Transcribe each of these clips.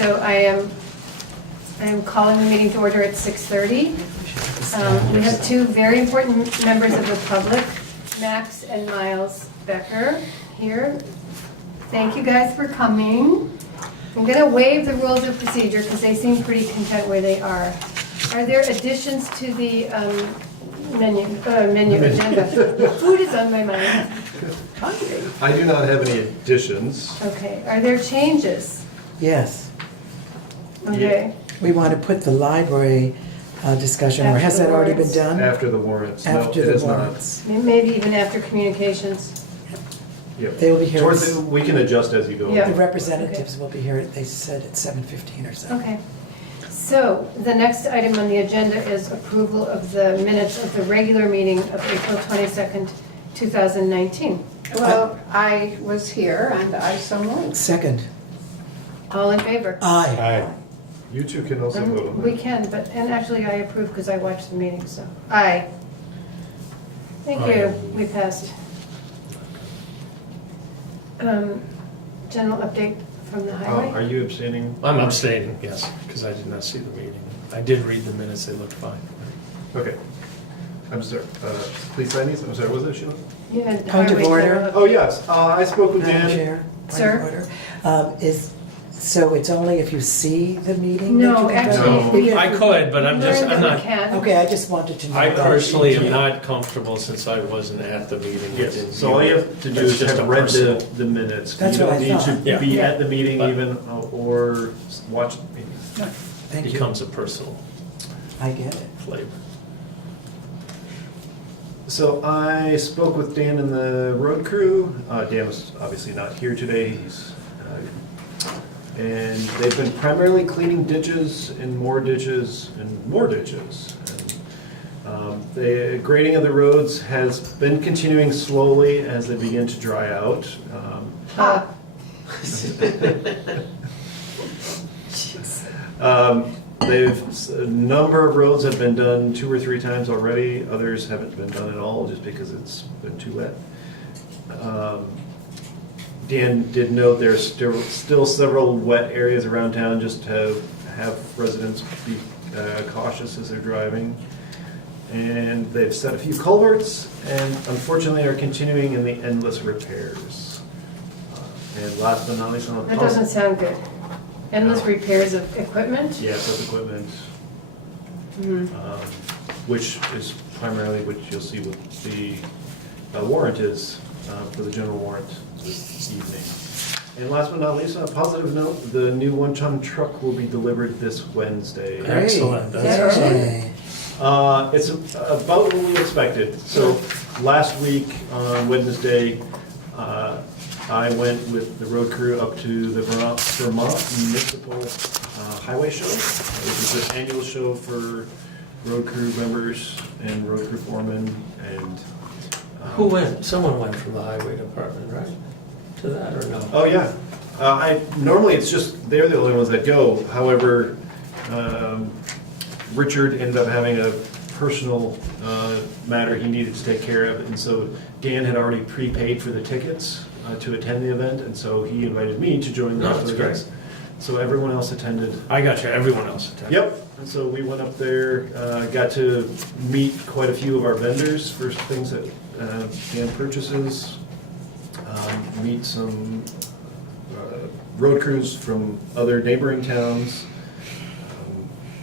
So I am calling the meeting to order at 6:30. We have two very important members of the public, Max and Miles Becker, here. Thank you guys for coming. I'm going to waive the rules of procedure because they seem pretty content where they are. Are there additions to the menu agenda? Food is on my mind. I do not have any additions. Okay, are there changes? Yes, Okay, we want to put the library discussion, or has After the that already been warrants. done? After the warrants. No, After it the is not. warrants. maybe even after communications. Yep. They will be here. Towards the, we can adjust as you go. Yeah. The representatives will be here, they said at 7:15 or so. Okay. So the next item on the agenda is approval of the minutes of the regular meeting of April 22nd, 2019. Well, I was here and I so moved. Second, All in favor? aye. You two can also vote on We that. can, and actually I approve because I watched the meeting, so, aye. Thank you, we passed. General update from the Are highway? you abstaining? I'm abstaining, yes, because I did not see the meeting. I did read the minutes, they looked fine. Okay. I'm sorry. Please sign these. I'm sorry. Was it Sheila? Yeah, Point of highway order. general- Oh, yes. I spoke with Madam Dan. Chair, point Sir? of order. So it's only if you see the meeting? that No, you can actually, vote? we I could, but I'm just, learned I'm that we not, can. Okay, I just wanted to know. I that. personally am not comfortable since I wasn't at the meeting. Yes. Didn't So all you view have it. to do That's is just have a read personal- the minutes. That's you what don't I need thought. to be Yeah. at the meeting But- even or watch the meeting. Thank you, Becomes a personal I get it. flavor. So I spoke with Dan and the road crew. Dan was obviously not here today. And they've been primarily cleaning ditches and more ditches and more ditches. And, the grading of the roads has been continuing slowly as they begin to dry out. Ah, A number of roads have been done 2 or 3 times already. Others haven't been done at all just because it's been too wet. Dan did note there's still several wet areas around town, just to have residents be cautious as they're driving. And they've set a few culverts and unfortunately are continuing in the endless repairs. And last but not least on the that doesn't sound good. Endless repairs of equipment? Yes, of equipment, Mhm. which is primarily what you'll see with the warrant is for the general warrant this evening. And last but not least, on a positive note, the new 1-ton truck will be delivered this Wednesday. Great. Excellent, that's Yay. It's about what we expected. So last week on Wednesday, I went with the road crew up to the Vermont Municipal Highway Show, which is an annual show for road crew members and road crew foremen and. Who went? Someone went from the highway department, right? To that or no? Oh, yeah. Normally it's just, they're the only ones that go. However, Richard ended up having a personal matter he needed to take care of. And so Dan had already prepaid for the tickets to attend the event. And so he invited me to join the No, rest of that's the great. guys. So everyone else attended. I got you, everyone else attended. Yep. And so we went up there, got to meet quite a few of our vendors for things that Dan purchases, meet some road crews from other neighboring towns,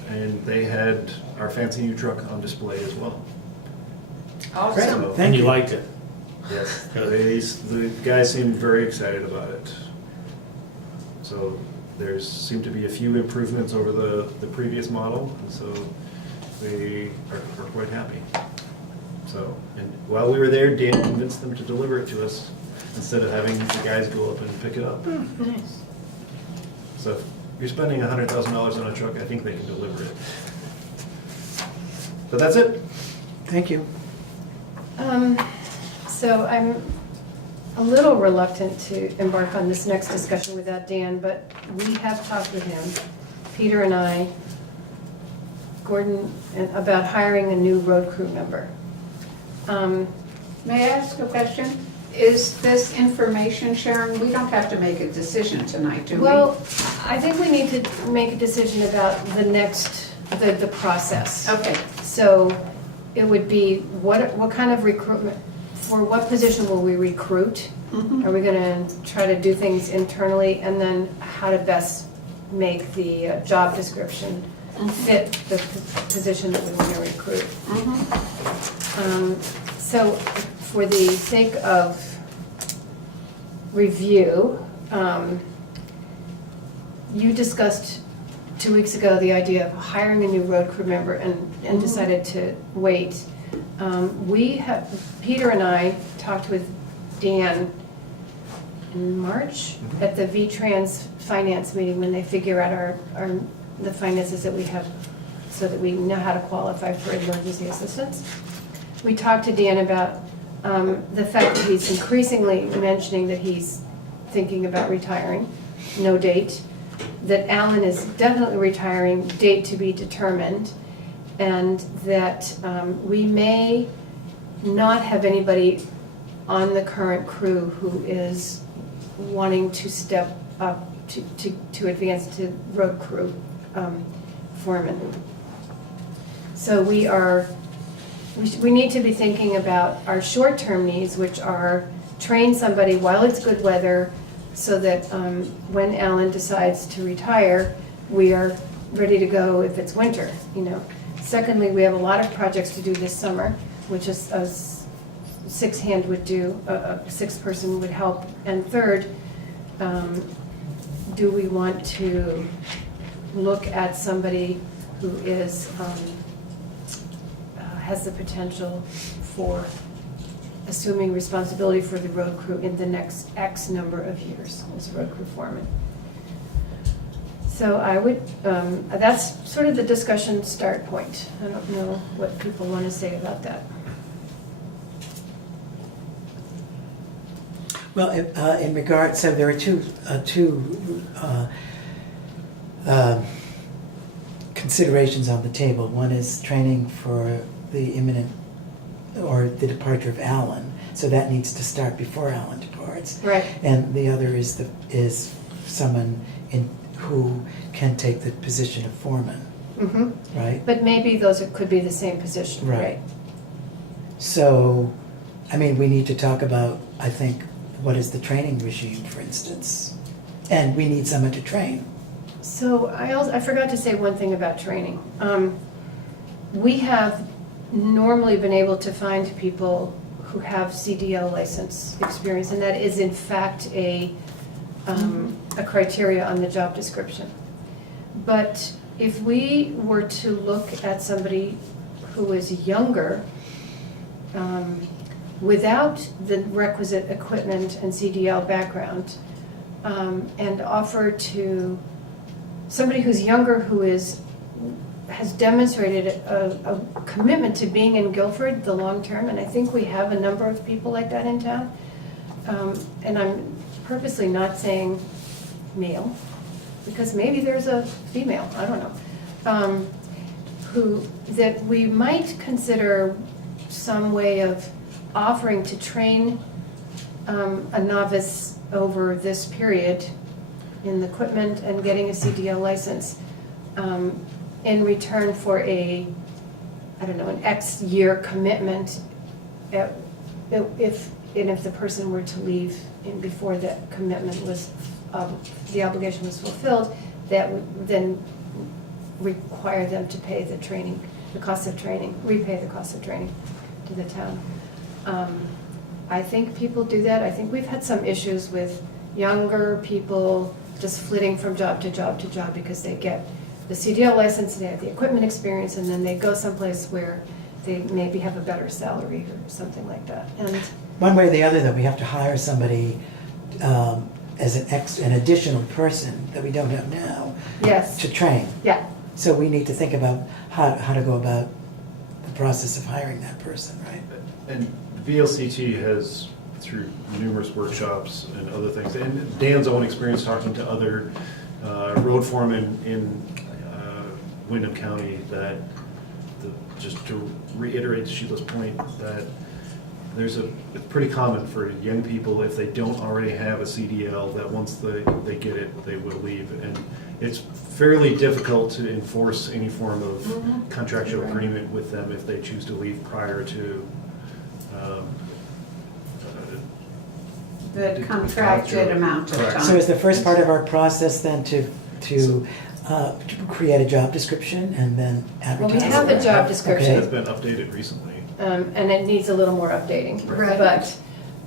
and they had our fancy new truck on display as well. Awesome. So, Thank And you you. liked it? yes, the guys seemed very excited about it. So there seemed to be a few improvements over the previous model, and so they are quite happy. So, and while we were there, Dan convinced them to deliver it to us instead of having the guys go up and pick it up. Nice. So if you're spending $100,000 on a truck, I think they can deliver it. But that's it. Thank you. So I'm a little reluctant to embark on this next discussion without Dan, but we have talked with him, Peter and I, Gordon, about hiring a new road crew member. May I ask a question? is this information, Sharon? We don't have to make a decision tonight, do we? Well, I think we need to make a decision about the next, the process. Okay, So it would be, what kind of recruitment, for what position will we recruit? Mhm. Are we gonna try to do things internally, and then how to best make the job description fit the position that we want to recruit? So for the sake of review, you discussed 2 weeks ago the idea of hiring a new road crew member and decided to wait. Peter and I talked with Dan in March at the V-Trans finance meeting when they figure out the finances that we have so that we know how to qualify for emergency assistance. We talked to Dan about the fact that he's increasingly mentioning that he's thinking about retiring, no date, that Alan is definitely retiring, date to be determined, and that we may not have anybody on the current crew who is wanting to step up to advance to road crew foreman. So we need to be thinking about our short-term needs, which are train somebody while it's good weather so that when Alan decides to retire, we are ready to go if it's winter, you know. Secondly, we have a lot of projects to do this summer, which is a six-hand would do, a six-person would help. And third, do we want to look at somebody who is has the potential for assuming responsibility for the road crew in the next X number of years as a road crew foreman? So I would, that's sort of the discussion start point. I don't know what people want to say about that. Well, in regard, so there are two considerations on the table. One is training for the imminent, or the departure of Alan, so that needs to start before Alan departs. Right. And the other is someone who can take the position of foreman, Mm-hmm. right? But maybe those could be the same position, Right. right? So, I mean, we need to talk about, I think, what is the training regime, for instance? And we need someone to train. So I forgot to say one thing about training. We have normally been able to find people who have CDL license experience, and that is in fact a criteria on the job description. But if we were to look at somebody who is younger, without the requisite equipment and CDL background, and offer to somebody who's younger who has demonstrated a commitment to being in Guilford the long term, and I think we have a number of people like that in town. And I'm purposely not saying male, because maybe there's a female, I don't know, that we might consider some way of offering to train a novice over this period in the equipment and getting a CDL license in return for an X year commitment. If the person were to leave before that commitment was, the obligation was fulfilled, that would then require them to pay the training, the cost of training, repay the cost of training to the town. I think people do that. I think we've had some issues with younger people just flitting from job to job to job because they get the CDL license, they have the equipment experience, and then they go someplace where they maybe have a better salary or something like that. And One way or the other, though, we have to hire somebody as an additional person that we don't have now yes, to train. yeah, So we need to think about how to go about the process of hiring that person, right? And VLCT has, through numerous workshops and other things, and Dan's own experience talking to other road foremen in Wyndham County, that just to reiterate Sheila's point, that it's pretty common for young people, if they don't already have a CDL, that once they get it, they will leave. And it's fairly difficult to enforce any form of contractual agreement with them if they choose to leave prior to The contracted amount of Correct. time. So is the first part of our process then to create a job description and then Well, advertise? we have the it? job Okay. description, It's been updated recently. and it needs a little more updating. Right. But,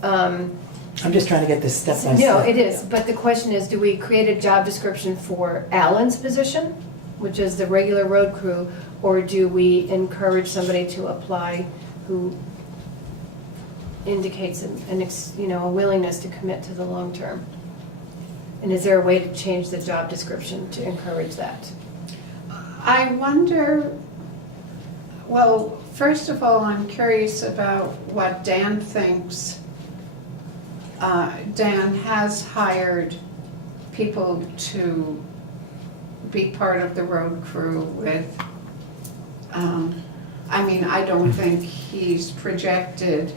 I'm just trying to get this step by step. no, it is, but the question is, do we create a job description for Alan's position, which is the regular road crew, or do we encourage somebody to apply who indicates a willingness to commit to the long term? And is there a way to change the job description to encourage that? I wonder, well, first of all, I'm curious about what Dan thinks. Dan has hired people to be part of the road crew with, I don't think he's projected,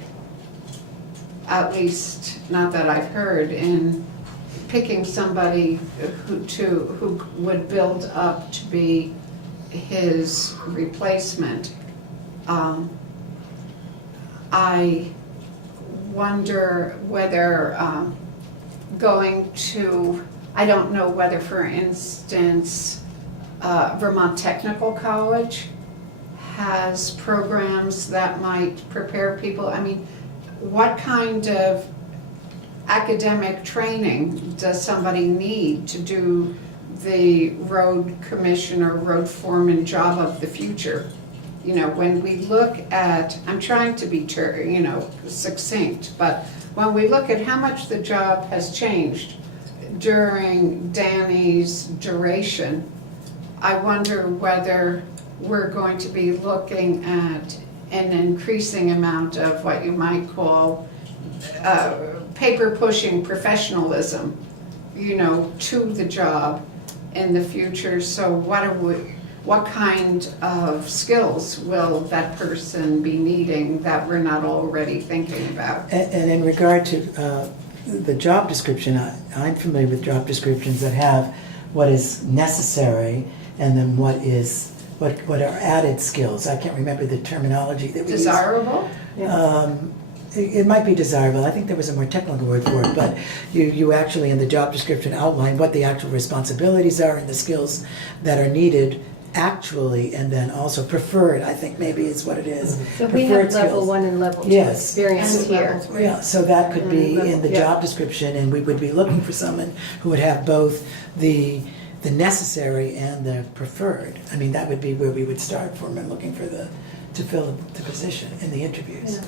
at least not that I've heard, in picking somebody who would build up to be his replacement. I wonder whether I don't know whether, for instance, Vermont Technical College has programs that might prepare people. What kind of academic training does somebody need to do the road commissioner, road foreman job of the future? When we look at, I'm trying to be, succinct, but when we look at how much the job has changed during Danny's duration, I wonder whether we're going to be looking at an increasing amount of what you might call paper pushing professionalism, to the job in the future. So what kind of skills will that person be needing that we're not already thinking about? And in regard to the job description, I'm familiar with job descriptions that have what is necessary and then what are added skills. I can't remember the terminology that we use. Desirable? It might be desirable. I think there was a more technical word for it, but you actually in the job description outline what the actual responsibilities are and the skills that are needed actually, and then also preferred, I think maybe is what it is. So we Preferred have level skills. 1 and level 2 Yes. experience And here. level 3. Yeah, so that could be in the Yeah. job description, and we would be looking for someone who would have both the necessary and the preferred. That would be where we would start from and looking for to fill the position in the interviews. Yeah.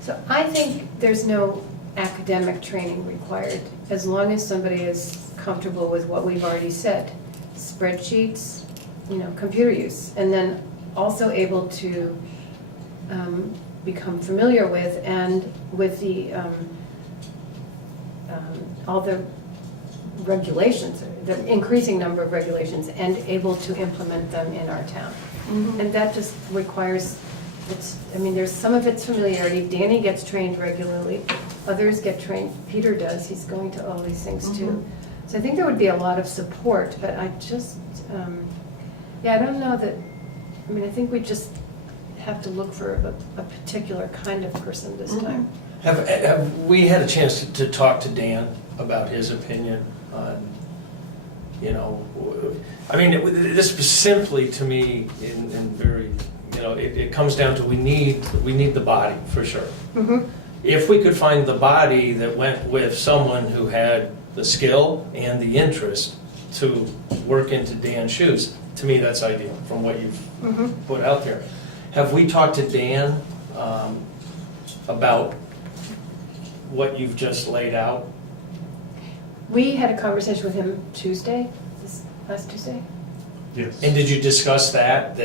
So I think there's no academic training required, as long as somebody is comfortable with what we've already said. Spreadsheets, computer use, and then also able to become familiar with the all the regulations, the increasing number of regulations, and able to implement them in our town. And that just requires, there's some of it's familiarity. Danny gets trained regularly, others get trained, Peter does, he's going to all these things too. So I think there would be a lot of support, but I just, I don't know that, I think we just have to look for a particular kind of person this time. Have we had a chance to talk to Dan about his opinion on, this was simply to me in very, it comes down to we need the body for sure. If we could find the body that went with someone who had the skill and the interest to work into Dan's shoes, to me that's ideal from what you've put out there. Have we talked to Dan about what you've just laid out? We had a conversation with him last Tuesday. Yes. And did you discuss that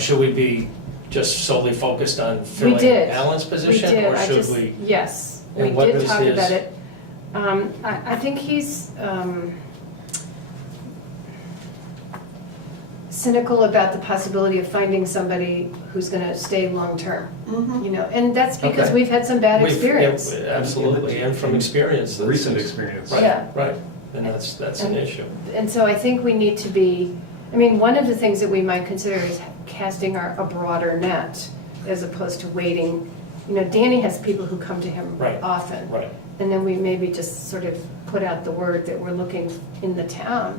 should we be just solely focused on We filling did. Alan's position? We did. Or should we? Yes, we And what did is talk his- about it. I think he's, cynical about the possibility of finding somebody who's gonna stay long-term, Mhm. you know, and that's because Okay. we've had some bad We've- experience. yeah, Absolutely, and from experience. that's- Recent experience. Yeah. Right, and that's an issue. And so I think we need to be, I mean, one of the things that we might consider is casting a broader net as opposed to waiting. You know, Danny has people who come to him Right. often. Right. And then we maybe just sort of put out the word that we're looking in the town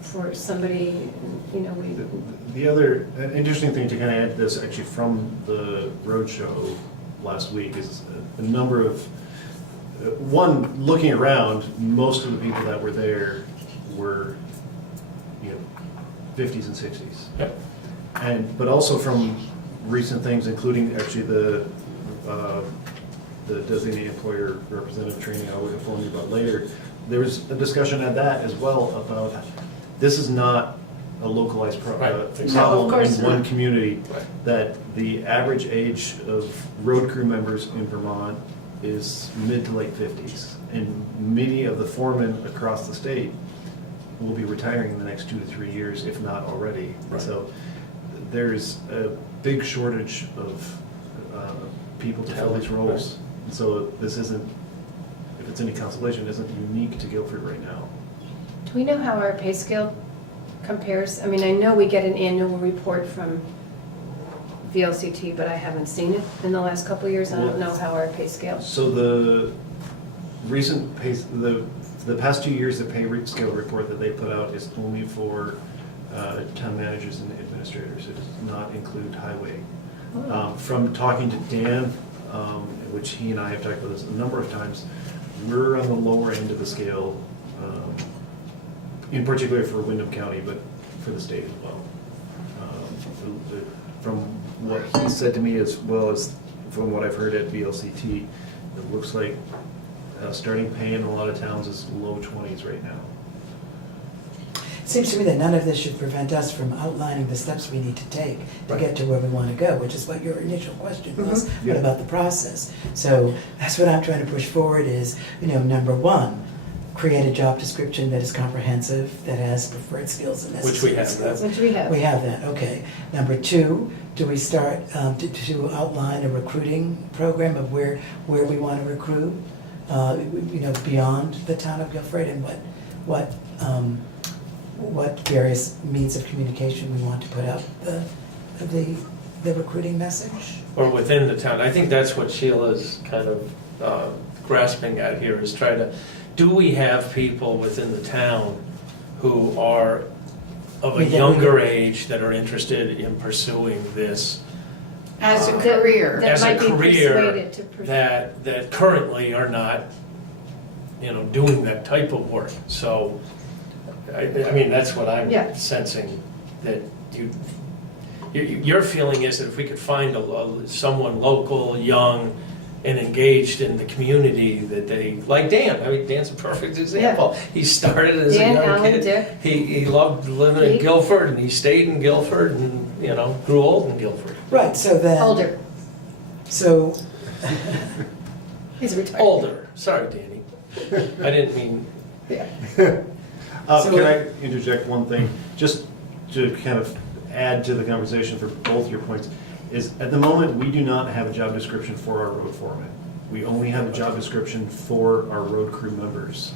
for somebody, you know, we, The other interesting thing to kind of add to this, actually from the roadshow last week, is a number of, one, looking around, most of the people that were there were, you know, 50s and 60s. Yep. But also from recent things, including actually the designated employer representative training I'll inform you about later, there was a discussion at that as well about, this is not a localized Right. No, of problem course in one not. community, Right. that the average age of road crew members in Vermont is mid to late 50s. And many of the foremen across the state will be retiring in the next 2 to 3 years, if not already. Right. So there's a big shortage of people to fill these roles. And so this isn't, if it's any consolation, isn't unique to Guilford right now. do we know how our pay scale compares? I mean, I know we get an annual report from VLCT, but I haven't seen it in the last couple of years. I don't know how our pay scale. So the recent pay, the past 2 years, the pay scale report that they put out is only for town managers and administrators. It does not include highway. From talking to Dan, which he and I have talked about this a number of times, we're on the lower end of the scale, in particular for Windham County, but for the state as well. From what he said to me, as well as from what I've heard at VLCT, it looks like starting pay in a lot of towns is low 20s right now. It seems to me that none of this should prevent us from outlining the steps we need to take to Right. get to where we want to go, which is what your initial question was, Yeah. what about the process? So that's what I'm trying to push forward is, you know, number one, create a job description that is comprehensive, that has preferred skills and Which we necessary have, skills. Which we have. We have that, okay. Number two, do we start to outline a recruiting program of where we want to recruit, you know, beyond the town of Guilford, and what various means of communication we want to put out the recruiting message? Or within the town. I think that's what Sheila's kind of grasping at here, is try to, do we have people within the town who are of a younger age that are interested in pursuing this As a That- career. that as a might be career persuaded to pursue. that currently are not, you know, doing that type of work? So, I mean, that's what I'm Yeah. sensing, that your feeling is that if we could find someone local, young, and engaged in the community, that they, like Dan, I mean, Dan's a perfect example. He started as a Dan, young Alan, kid. Dick. He loved living in Pete. Guilford, and he stayed in Guilford, and, you know, grew old in Guilford. Right, so then. Older. So, He's retired. Older, sorry, Danny. I didn't mean, Yeah. So Can I interject one thing, just to kind of add to the conversation for both your points, is at the moment, we do not have a job description for our road foreman. We only have a job description for our road crew members.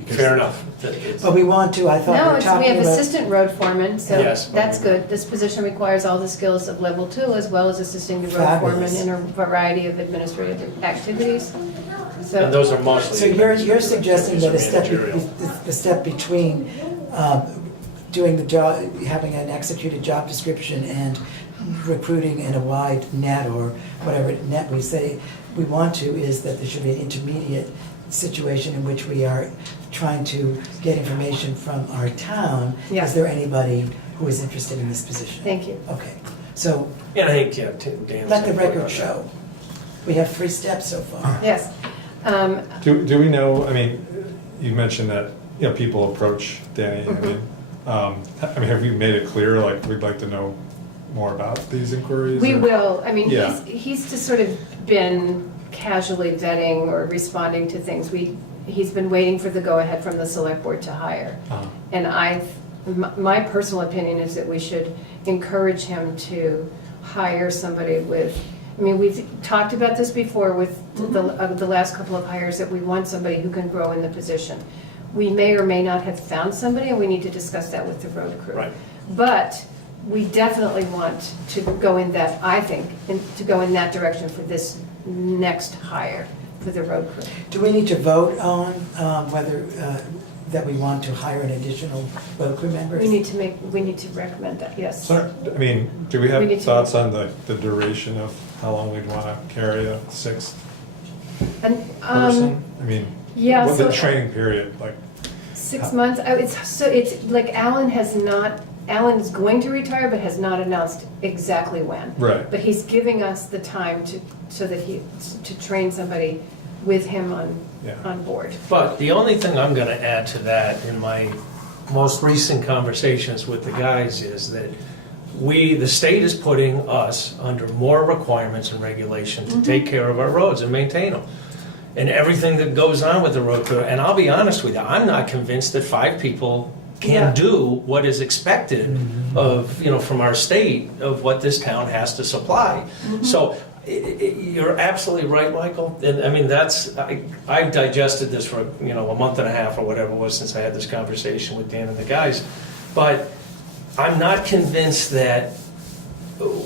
because- fair enough. That it's- but we want to, I thought we No, were we talking have about. assistant road foreman, so Yes. that's good. This position requires all the skills of level 2 as well as assisting the road foreman Fabulous. in a variety of administrative activities. And So, those are mostly. So you're suggesting that managerial. the step between doing the job, having an executed job description and recruiting in a wide net, or whatever net we say we want to, is that there should be an intermediate situation in which we are trying to get information from our town. Yeah. Is there anybody who is interested in this position? thank you. Okay, so And I think, yeah, Dan's. let the input on record that. show. We have 3 steps so far. Yes. Do we know, I mean, you mentioned that, you know, people approach Danny, I mean, have you made it clear, like, we'd like to know more about these inquiries? We or- will, I mean, Yeah. he's just sort of been casually vetting or responding to things. He's been waiting for the go-ahead from the select board to hire. Uh-huh. And my personal opinion is that we should encourage him to hire somebody with, I mean, we've talked about this before with the last couple of hires, that we want somebody who can grow in the position. We may or may not have found somebody, and we need to discuss that with the road crew. Right. But we definitely want to go in that, I think, to go in that direction for this next hire for the road crew. Do we need to vote on whether, that we want to hire an additional road crew member? We need to recommend that, yes. So, I mean, do we We need have to- thoughts on the duration of how long we'd want to carry a sixth And, person? I mean, yeah, what the so- training period, like, 6 months, it's like Alan is going to retire, but has not announced exactly when. right, But he's giving us the time to train somebody with him yeah. on board. But the only thing I'm gonna add to that in my most recent conversations with the guys is that the state is putting us under more requirements and regulation to take care of our roads and maintain them. And everything that goes on with the road crew, and I'll be honest with you, I'm not convinced that 5 people Yeah. can do what is expected of, from our state, of what this town has to supply. So you're absolutely right, Michael. And I mean, I've digested this for, a month and a half or whatever it was since I had this conversation with Dan and the guys. But I'm not convinced that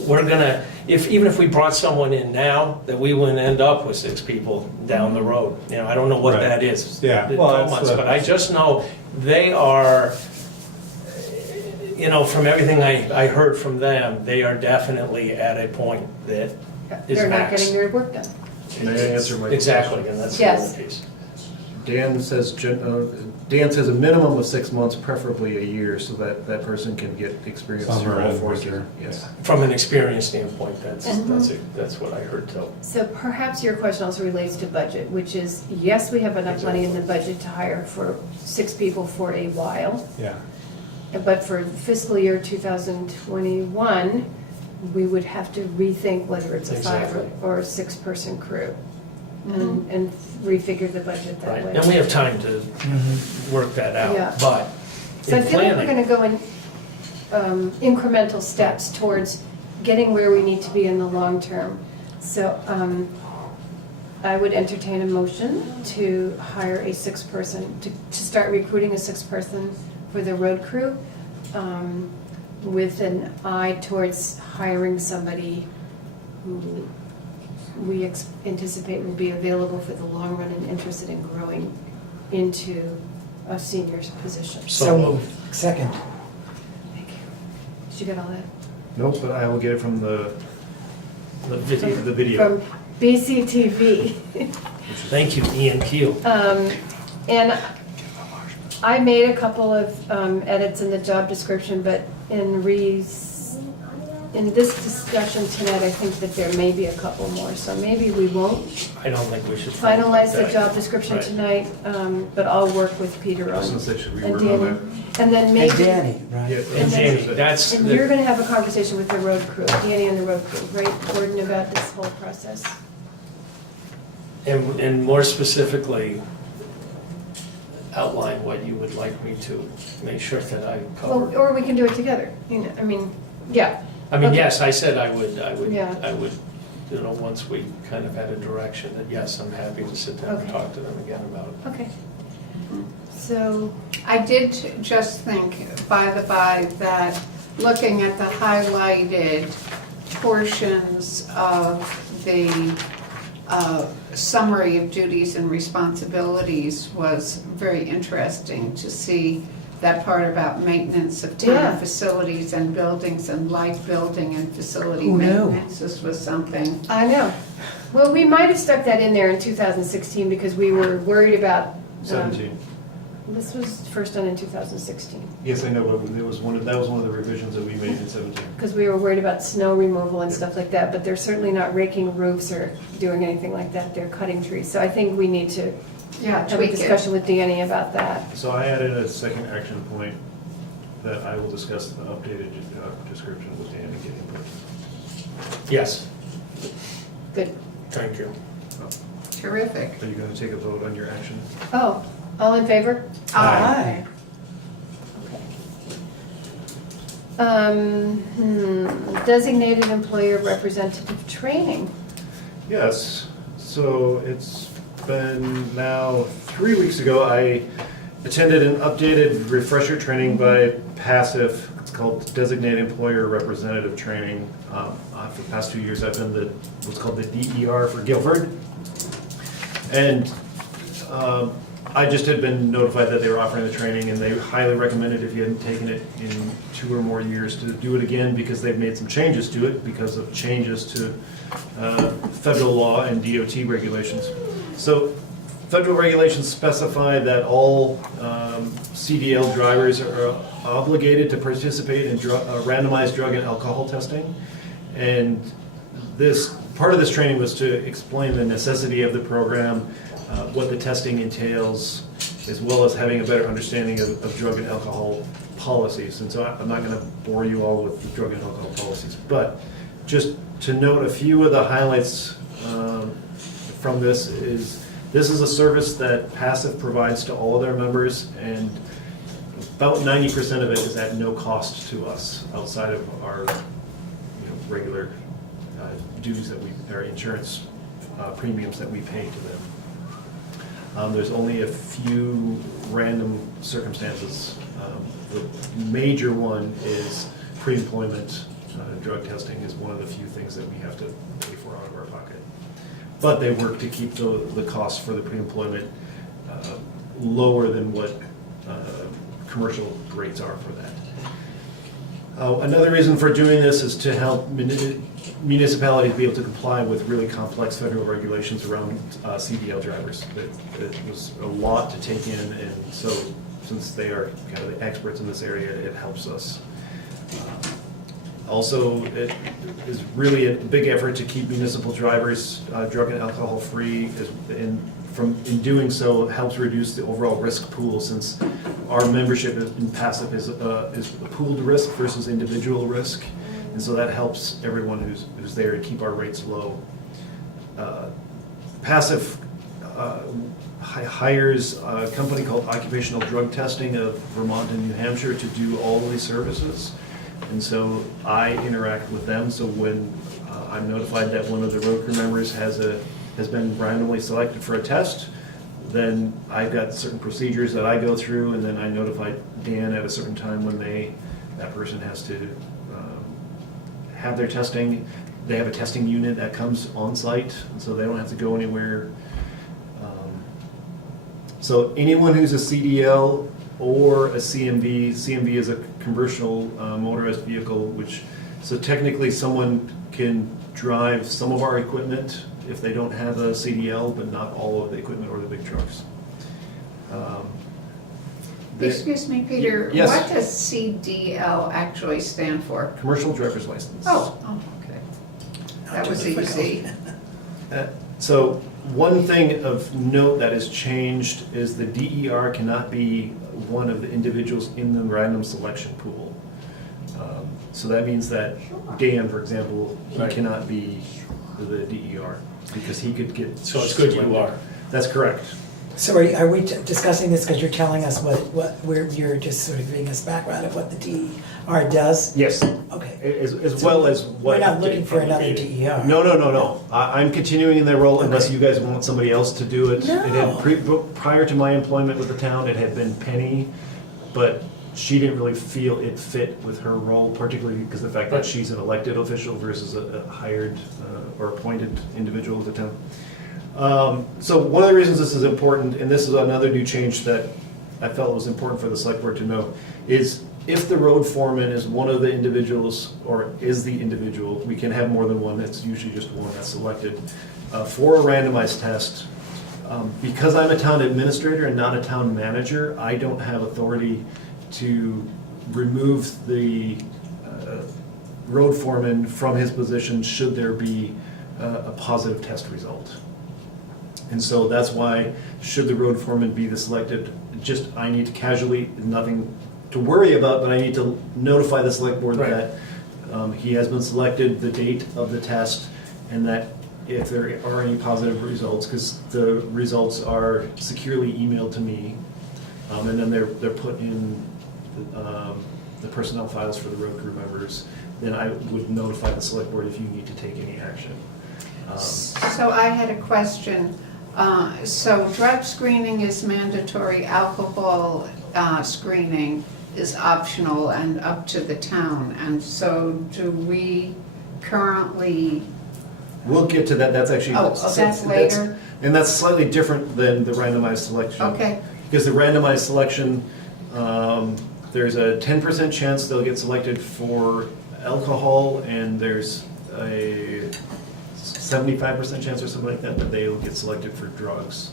we're gonna, even if we brought someone in now, that we wouldn't end up with 6 people down the road. I don't know what Right. that is. Yeah, the well, 12 that's months, what- but I just know they are, from everything I heard from them, they are definitely at a point that is They're not max. getting their work done. May I answer my Exactly, and that's the Yes. other piece. Dan says a minimum of 6 months, preferably a year, so that that person can get experience Summer through all and 4 winter. seasons. Yes. From an experience standpoint, that's Mhm. what I heard too. So perhaps your question also relates to budget, which is, yes, we have enough money in the budget to hire for 6 people for a while. Yeah, But for fiscal year 2021, we would have to rethink whether it's a 5 Exactly. or a 6-person crew and refigure the budget that Right, way. and we have time to work that Yeah. out, but So I in feel like we're planning, going to go in incremental steps towards getting where we need to be in the long term. So I would entertain a motion to hire a 6-person, to start recruiting a 6-person for the road crew, with an eye towards hiring somebody who we anticipate will be available for the long run and interested in growing into a senior's position. So moved. Second. Thank you. Did you get all that? Nope, but I will get it from the video. the video. From BCTV. Thank you, Ian Keel. And I made a couple of edits in the job description, but in this discussion tonight, I think that there may be a couple more, so maybe we won't I don't think we should. finalize the that. job description Right. tonight, but I'll work with Peter I was on, gonna say, should we and work on Danny. that? And then And maybe, Danny, right? Yeah, And then- Jamie, that's, and you're gonna have a conversation with the road crew, Danny and the road crew, right, Gordon, about this whole process? and more specifically, outline what you would like me to make sure that I Well, cover. or we can do it together, I mean, yeah. I mean, okay. yes, I said I would, Yeah. once we kind of had a direction, that yes, I'm happy to sit down and Okay. talk to them again about it. Okay. So, I did just think, by the by, that looking at the highlighted portions of the summary of duties and responsibilities was very interesting to see that part about maintenance of Yeah. town facilities and buildings and light building and facility Who knew? maintenance. This was something. I know. Well, we might have stuck that in there in 2016 because we were worried about. 17. This was first done in 2016, Yes, I know, but that was one of the revisions that we made in 17. because we were worried about snow removal and stuff like that, but they're certainly not raking roofs or doing anything like that, they're cutting trees. So I think we need to Yeah, have a tweak it. discussion with Danny about that. So I added a second action point that I will discuss the updated description with Dan and get input. Yes, Good. thank you. Terrific. Are you going to take a vote on your action? Oh, all in favor? Aye. Okay. Designated employer representative training. Yes, so it's been now 3 weeks ago, I attended an updated refresher training by Passive. It's called Designated Employer Representative Training. For the past 2 years, I've been what's called the DER for Guilford. And I just had been notified that they were offering the training, and they highly recommended, if you hadn't taken it in 2 or more years, to do it again, because they've made some changes to it because of changes to federal law and DOT regulations. So federal regulations specify that all CDL drivers are obligated to participate in randomized drug and alcohol testing. And part of this training was to explain the necessity of the program, what the testing entails, as well as having a better understanding of drug and alcohol policies. And so I'm not going to bore you all with the drug and alcohol policies, but just to note a few of the highlights from this is a service that Passive provides to all of their members, and about 90% of it is at no cost to us outside of our regular dues that our insurance premiums that we pay to them. There's only a few random circumstances. The major one is pre-employment drug testing is one of the few things that we have to pay for out of our pocket. But they work to keep the costs for the pre-employment lower than what commercial rates are for that. Another reason for doing this is to help municipalities be able to comply with really complex federal regulations around CDL drivers. It was a lot to take in, and so since they are kind of the experts in this area, it helps us. Also, it is really a big effort to keep municipal drivers drug and alcohol free. In doing so, it helps reduce the overall risk pool, since our membership in Passive is a pooled risk versus individual risk, and so that helps everyone who's there to keep our rates low. Passive hires a company called Occupational Drug Testing of Vermont and New Hampshire to do all of these services. And so I interact with them. So when I'm notified that one of the road crew members has been randomly selected for a test, then I've got certain procedures that I go through, and then I notify Dan at a certain time when that person has to have their testing. They have a testing unit that comes on site, and so they don't have to go anywhere. So anyone who's a CDL or a CMV is a commercial motorized vehicle, so technically someone can drive some of our equipment if they don't have a CDL, but not all of the equipment or the big trucks. Excuse me, Peter. Yes. What does CDL actually stand for? Commercial driver's license. Oh, okay. That was easy. So one thing of note that has changed is the DER cannot be one of the individuals in the random selection pool. So that means that Dan, for example, he Right. cannot be the DER because he could get. So it's good you are. That's correct. So are we discussing this because you're telling us you're just sort of giving us background of what the DER does? Yes. Okay. As well as what. We're not looking for another DER. No. I'm continuing in that role unless you guys want somebody else to do it. No. It had prior to my employment with the town, it had been Penny, but she didn't really feel it fit with her role, particularly because of the fact that she's an elected official versus a hired or appointed individual of the town. So one of the reasons this is important, and this is another new change that I felt was important for the select board to know, is if the road foreman is one of the individuals, or is the individual, we can have more than one, it's usually just one that's selected, for a randomized test. Because I'm a town administrator and not a town manager, I don't have authority to remove the road foreman from his position should there be a positive test result. And so that's why, should the road foreman be the selected, I need to casually, nothing to worry about, but I need to notify the select board that he has been selected, the date of the test, and that if there are any positive results, because the results are securely emailed to me, and then they're put in the personnel files for the road crew members, then I would notify the select board if you need to take any action. So I had a question. So drug screening is mandatory, alcohol screening is optional and up to the town. And so do we currently, We'll get to that, that's actually. that's later? And that's slightly different than the randomized selection. Okay, Because the randomized selection, there's a 10% chance they'll get selected for alcohol, and there's a 75% chance or something like that they will get selected for drugs.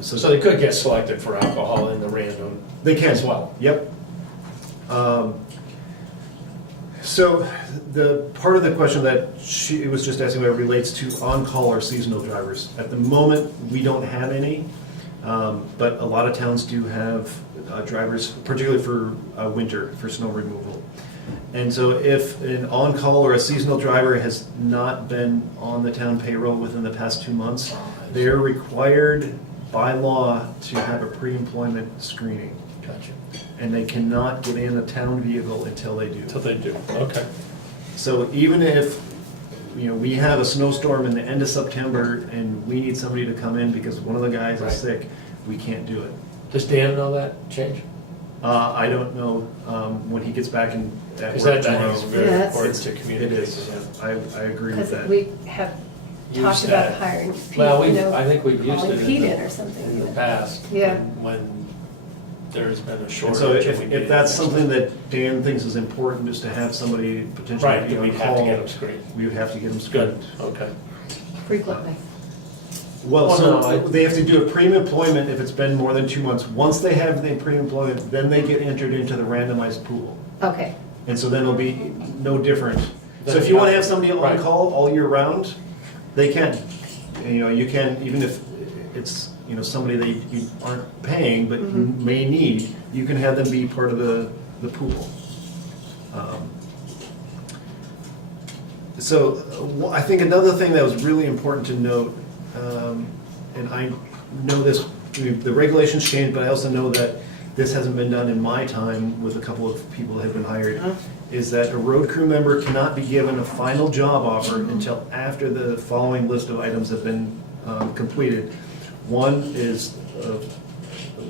So they could get selected for alcohol in the random They can. as well. Yep. So the part of the question that she was just asking about relates to on-call or seasonal drivers. At the moment, we don't have any, but a lot of towns do have drivers, particularly for winter, for snow removal. And so if an on-call or a seasonal driver has not been on the town payroll within the past 2 months, they're required by law to have a pre-employment screening. Gotcha. And they cannot get in a town vehicle until they do. Until they do, okay. So even if, we have a snowstorm in the end of September and we need somebody to come in because one of the guys Right. is sick, we can't do it. Does Dan know that change? I don't know when he gets back at Because work that tomorrow. is very Yeah, that's- important to It communicate. is, I agree with Because that. we have Use talked about that. hiring Pete, Well, I think we've used calling it Pete in in or something. the past. Yeah. When there's been a And shortage. so and we if needed that's extra. something that Dan thinks is important, is to have somebody potentially Right, be then on we'd have to get them call, screened. we would have to get them Good, screened. okay. Frequently. Well, Well, so no, I- they have to do a pre-employment if it's been more than 2 months. Once they have the pre-employment, then they get entered into the randomized pool. Okay, And so then it'll be no different. So Then if you want to yeah. have somebody on Right. call all year round, they can. You can, even if it's, somebody that you aren't paying, but you may need, you can have them be part of the pool. So I think another thing that was really important to note, and I know this, the regulations changed, but I also know that this hasn't been done in my time with a couple of people that have been hired, is that a road crew member cannot be given a final job offer until after the following list of items have been completed. One is,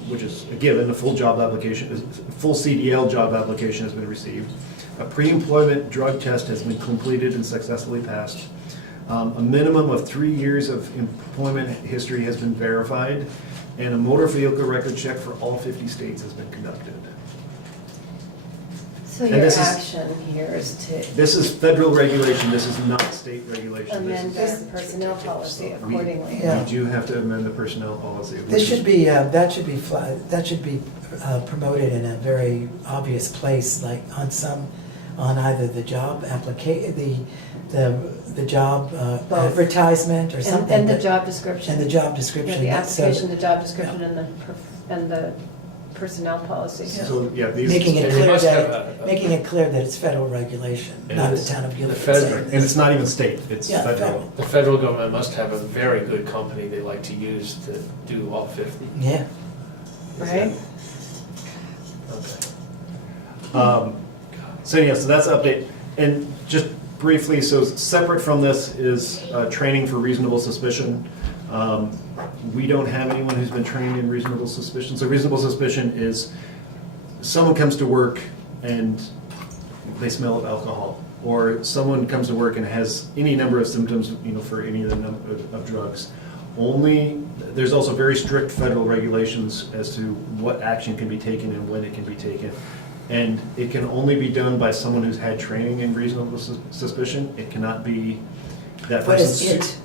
which is a given, a full job application, a full CDL job application has been received. A pre-employment drug test has been completed and successfully passed. A minimum of 3 years of employment history has been verified, and a motor vehicle record check for all 50 states has been conducted. so And your this is- action here is to This is federal regulation, this is not state regulation. This amend is- the personnel policy accordingly. Yeah. We do have to amend the personnel policy. This should be, that should be promoted in a very obvious place, like on either the job the job Both. advertisement or something. And the but- job description. And the job Yeah, description. the so- application, the job description, and the personnel policy. So, yeah, these. Making it And they clear must have that, a- making it clear that it's federal regulation, It not the is. town of Guilford. federal- saying And this. it's not even state, it's Yeah, federal. The federal government must have a very good company they like to use to do all 50. Yeah. Right? Okay. So yeah, so that's an update. And just briefly, so separate from this is training for reasonable suspicion. We don't have anyone who's been trained in reasonable suspicion. So reasonable suspicion is someone comes to work and they smell of alcohol, or someone comes to work and has any number of symptoms, for any of the number of drugs. There's also very strict federal regulations as to what action can be taken and when it can be taken. And it can only be done by someone who's had training in reasonable suspicion. It cannot be that What person's. is it?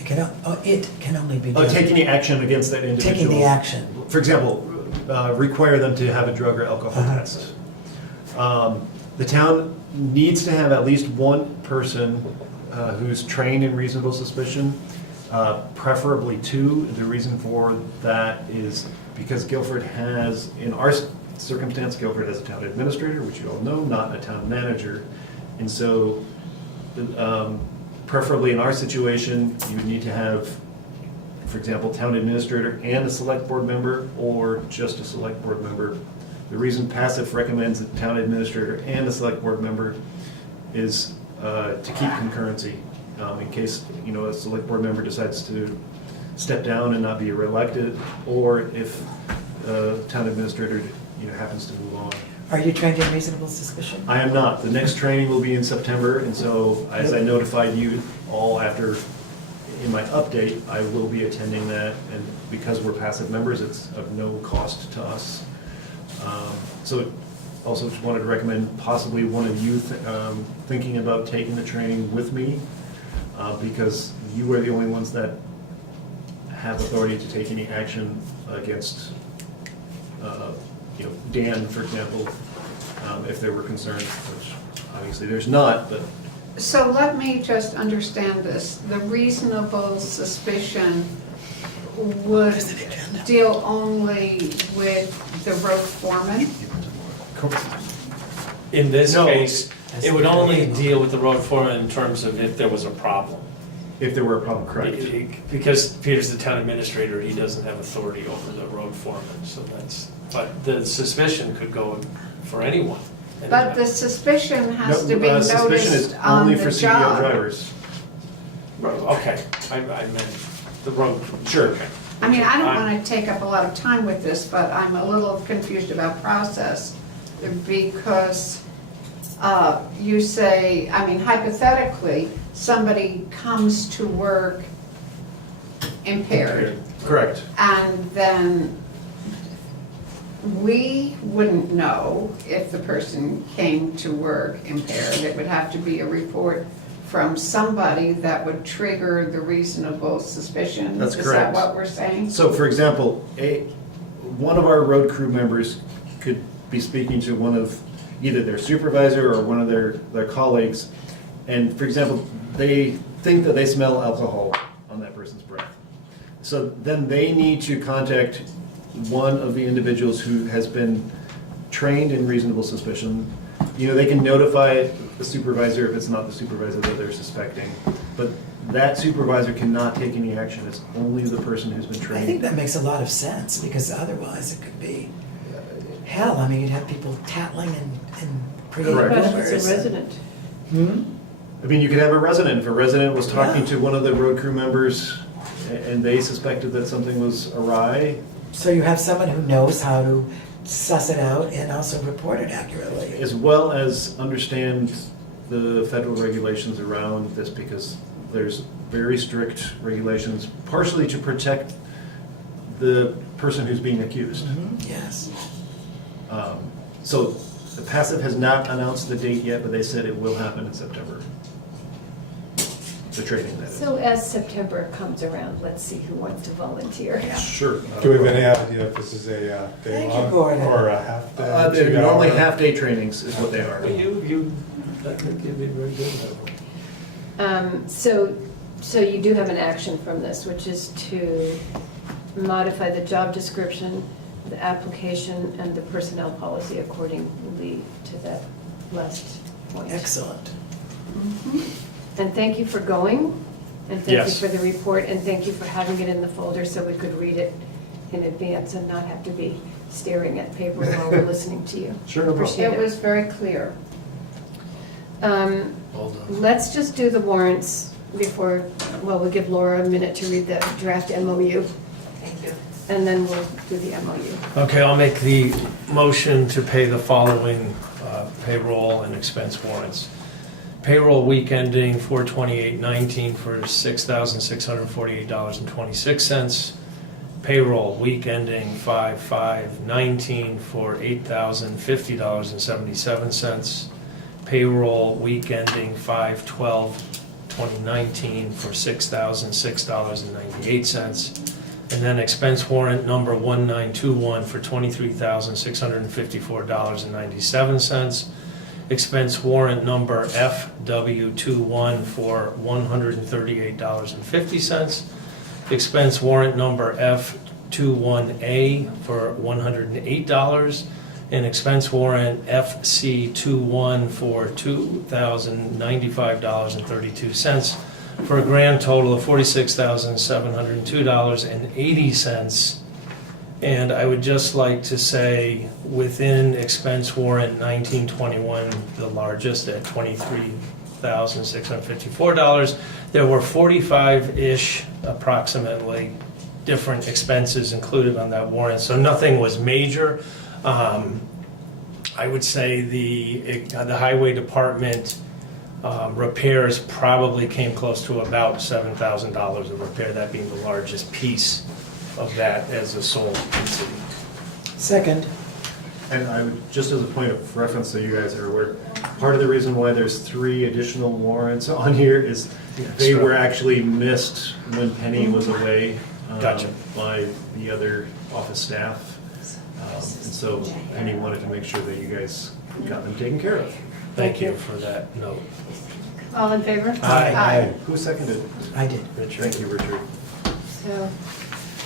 It can only be done. Taking the action against that individual. Taking the action. For example, require them to have a drug or alcohol Uh-huh. test. The town needs to have at least one person who's trained in reasonable suspicion, preferably two. The reason for that is because Guilford has, in our circumstance, Guilford has a town administrator, which you all know, not a town manager. And so, preferably in our situation, you would need to have, for example, town administrator and a select board member, or just a select board member The reason passive recommends the town administrator and the select board member is to keep concurrency. In case, a select board member decides to step down and not be reelected, or if town administrator, happens to move on. Are you trained in reasonable suspicion? I am not. The next training will be in September, and so as I notified you all in my update, I will be attending that, and because we're passive members, it's of no cost to us. So also just wanted to recommend possibly one of you thinking about taking the training with me, because you are the only ones that have authority to take any action against, Dan, for example, if there were concerns, which obviously there's not, but. So let me just understand this. The reasonable suspicion would deal only with the road foreman? In this No. case, it would only deal with the road foreman in terms of if there was a problem. If there were a problem, correct. Because Peter's the town administrator, he doesn't have authority over the road foreman, but the suspicion could go for anyone. But the suspicion has to be Suspicion is noticed on only the for CDL job. drivers. Okay, I meant the road. Sure. Okay. I mean, I don't want to take up a lot of time with this, but I'm a little confused about process because you say, hypothetically, somebody comes to work impaired, Correct. and then we wouldn't know if the person came to work impaired. It would have to be a report from somebody that would trigger the reasonable suspicion. That's Is correct. that what we're saying? So for example, one of our road crew members could be speaking to one of either their supervisor or one of their colleagues, and for example, they think that they smell alcohol on that person's breath. So then they need to contact one of the individuals who has been trained in reasonable suspicion. They can notify the supervisor if it's not the supervisor that they're suspecting, but that supervisor cannot take any action. It's only the person who's been I trained. think that makes a lot of sense, because otherwise it could be hell. You'd have people tattling and creating Correct. But rumors. if it's a resident. You could have a resident. If a resident was talking Yeah. to one of the road crew members and they suspected that something was awry, So you have someone who knows how to suss it out and also report it accurately. as well as understand the federal regulations around this, because there's very strict regulations, partially to protect the person who's being accused. Yes. So the passive has not announced the date yet, but they said it will happen in September. The training, that is. So as September comes around, let's see who wants to volunteer. Sure. Do we have any idea if this is a day Thank you, long Gordon. or a half day? They're 2 normally hour? half-day trainings is what they are. I think you'd be very good. So you do have an action from this, which is to modify the job description, the application, and the personnel policy accordingly to that last point. Excellent. And thank you for going, and thank you Yes. for the report, and thank you for having it in the folder so we could read it in advance and not have to be staring at paper while we're listening to you. Sure, no problem. Appreciate It was very clear. Well done. Let's just do the warrants before, we'll give Laura a minute to read the draft MOU. Thank you. And then we'll do the MOU. Okay, I'll make the motion to pay the following payroll and expense warrants. Payroll week ending 4/28/19 for $6,648.26. Payroll week ending 5/5/19 for $8,050.77. Payroll week ending 5/12/2019 for $6,006.98. And then expense warrant number 1921 for $23,654.97. Expense warrant number FW21 for $138.50. Expense warrant number F21A for $108. And expense warrant FC21 for $2,095.32, for a grand total of $46,702.80. And I would just like to say, within expense warrant 1921, the largest at $23,654, there were 45-ish approximately different expenses included on that warrant, so nothing was major. I would say the highway department repairs probably came close to about $7,000 of repair, that being the largest piece of that as a sole incident. Second, And I would, just as a point of reference so you guys are aware, part of the reason why there's 3 additional warrants on here is they were actually missed when Penny was away Gotcha. by the other office staff. And so Penny wanted to make sure that you guys got them taken care of. Thank you for that note. All in favor? Aye. Who seconded? I did. Richard. Thank you, Richard. So,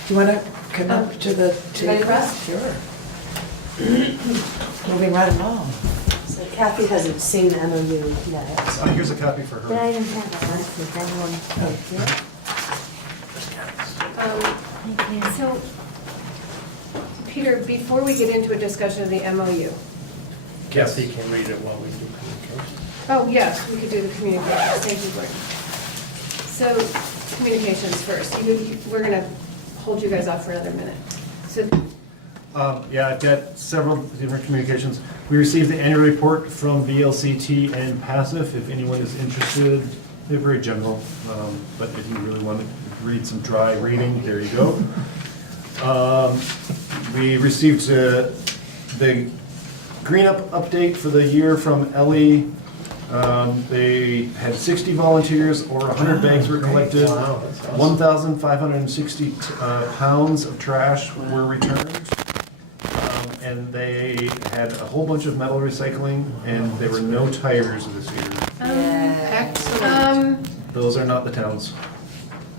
Do you want to come up to the Ready, table? Russ? Sure. Moving right along. So Kathy hasn't seen the MOU yet. Here's a copy for But her. I didn't have it, if anyone, thank you. so, Peter, before we get into a discussion of the MOU, Kathy can read it while we do communication. oh, yes, we could do the communications, thank you, Gordon. So, communications first, we're gonna hold you guys off for another minute. So, Yeah, I've got several different communications. We received the annual report from VLCT and PASIF, if anyone is interested. They're very general, but if you really want to read some dry reading, there you go. We received the Green Up update for the year from Ellie. They had 60 volunteers, or 100 bags were collected. Wow, that's awesome. 1,560 pounds of trash were returned. And they had a whole bunch of metal recycling, and there were no tires this year. excellent. Those are not the towns.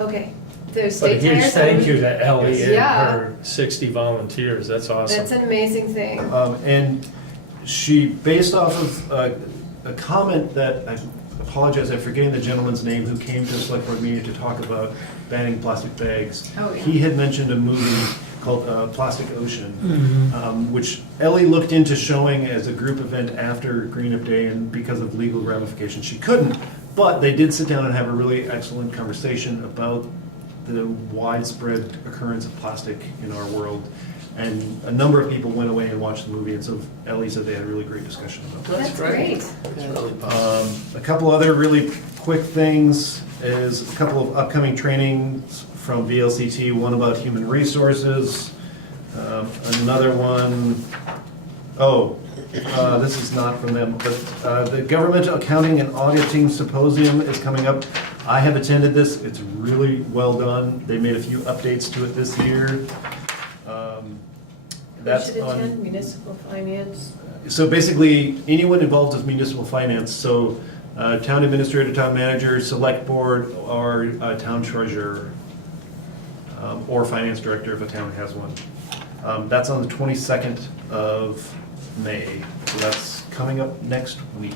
Okay, the But a state huge tires. thank you to Ellie and Yeah. her 60 volunteers, that's awesome. That's an amazing thing. And she, based off of a comment that, I apologize, I'm forgetting the gentleman's name who came to the select board meeting to talk about banning plastic bags. Oh, yeah. He had mentioned a movie called Plastic Ocean, which Ellie looked into showing as a group event after Green Up Day, and because of legal ramifications, she couldn't. But they did sit down and have a really excellent conversation about the widespread occurrence of plastic in our world. And a number of people went away and watched the movie, and so Ellie said they had a really great discussion about that. That's great. That's really positive. A couple other really quick things is a couple of upcoming trainings from VLCT, one about human resources, another one, this is not from them, but the Government Accounting and Auditing Symposium is coming up. I have attended this, it's really well done. They made a few updates to it this year. We That's should on. attend municipal finance. So basically, anyone involved with municipal finance, so town administrator, town manager, select board, or town treasurer, or finance director if a town has one. That's on the 22nd of May, so that's coming up next week.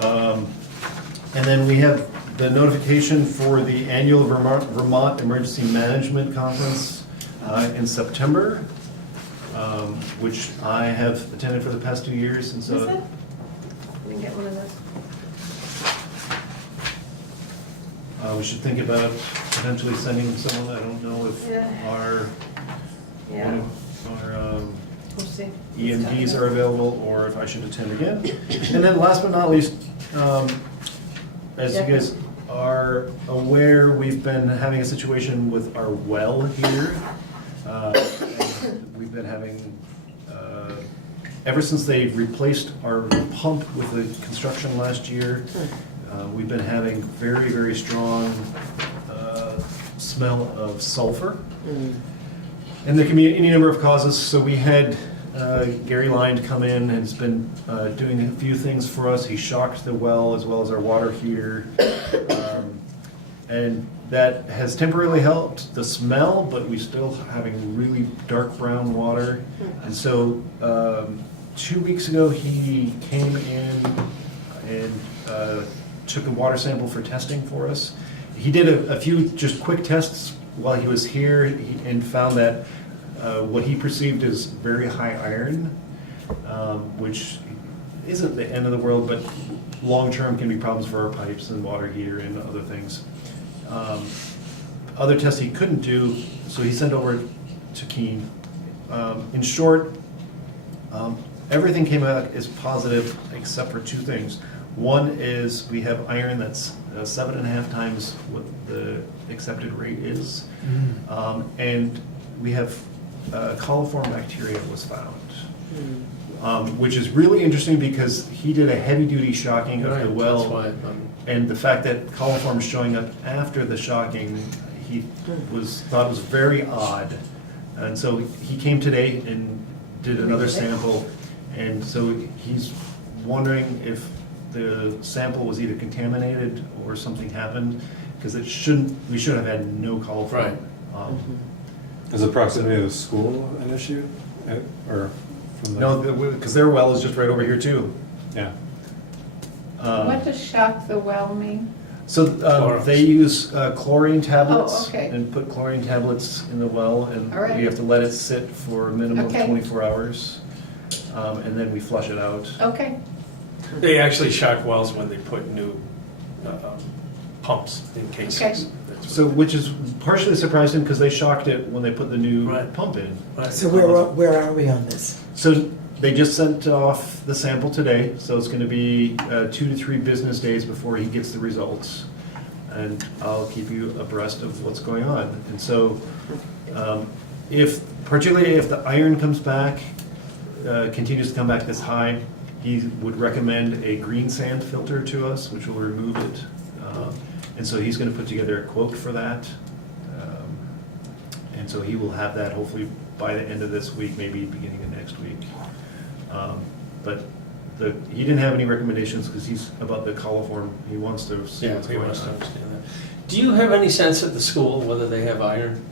And then we have the notification for the annual Vermont Emergency Management Conference in September, which I have attended for the past 2 years, and Is so. that? We can get one of those. We should think about potentially sending someone, I don't know if Yeah. our, Yeah, one of our we'll see. EMDs are available, or if I should attend again. And then last but not least, as you guys are aware, we've been having a situation with our well here. We've been having, ever since they replaced our pump with the construction last year, we've been having very, very strong smell of sulfur. And there can be any number of causes, so we had Gary Line come in and has been doing a few things for us. He shocked the well as our water heater. And that has temporarily helped the smell, but we still having really dark brown water. And so 2 weeks ago, he came in and took a water sample for testing for us. He did a few just quick tests while he was here and found that what he perceived as very high iron, which isn't the end of the world, but long-term can be problems for our pipes and water heater and other things. Other tests he couldn't do, so he sent over to Keene. In short, everything came out as positive except for two things. One is we have iron that's 7.5 times what the accepted rate is. And we have coliform bacteria was found, which is really interesting because he did a heavy-duty shocking of the Right, well. that's why, And the fact that coliform is showing up after the shocking, he thought was very odd. And so he came today and did another sample. And so he's wondering if the sample was either contaminated or something happened, because we should have had no coliform. Right. Is the proximity of the school an issue? Or from the? No, because their well is just right over here too. Yeah. What does shock the well mean? So Chlorox. they use chlorine tablets Oh, okay. and put chlorine tablets in the well, and All right. we have to let it sit for a minimum of Okay. 24 hours, and then we flush it out. Okay, They actually shock wells when they put new pumps in cases. Okay. That's So, what- which is partially surprising because they shocked it when they put the new Right. pump in. Right. So where are we on this? So they just sent off the sample today, so it's gonna be 2 to 3 business days before he gets the results. And I'll keep you abreast of what's going on. And so, particularly if the iron comes back, continues to come back this high, he would recommend a green sand filter to us, which will remove it. And so he's gonna put together a quote for that. And so he will have that hopefully by the end of this week, maybe beginning of next week. But he didn't have any recommendations because he's about the coliform. He wants to see Yeah, what's he going wants to on. understand that. Do you have any sense at the school whether they have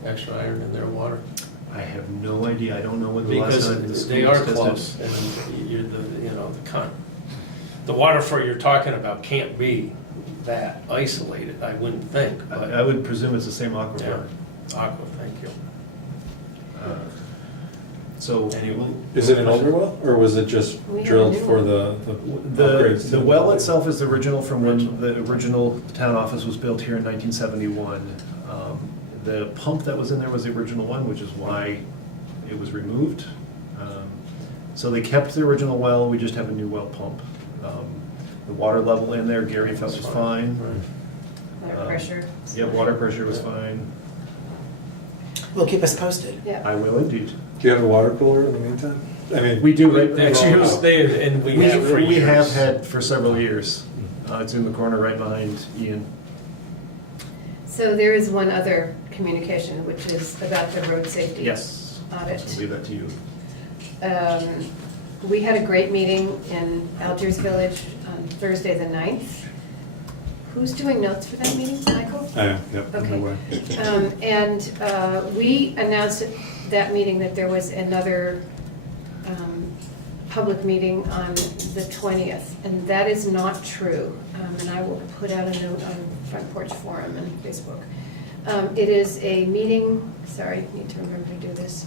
extra iron in their water? I have no idea. I don't know when the last time the Because school they was are tested. close, and you're the water for you're talking about can't be that isolated, I wouldn't think, I but, would presume it's the same yeah, aquifer. aqua, thank you. So Anyway. Is it an older well, or was it just We have a drilled new for one. the upgrades? to the well itself is the original from when the original town office was built here in 1971. The pump that was in there was the original one, which is why it was removed. So they kept the original well, we just have a new well pump. The water level in there, Gary felt was fine. Right. Water pressure. Yeah, water pressure was fine. Well, keep us posted. Yeah. I will indeed. Do you have a water cooler in the meantime? I mean. We do, right? Actually, it was there, and we have for years. We have had for several years. It's in the corner right behind Ian. So there is one other communication, which is about the road safety Yes. audit. I'll leave that to you. We had a great meeting in Algiers Village on Thursday the 9th. Who's doing notes for that meeting, Michael? I am, yep, Okay. underway. And we announced at that meeting that there was another public meeting on the 20th, and that is not true. And I will put out a note on Front Porch Forum and Facebook. It is a meeting, sorry, need to remember to do this,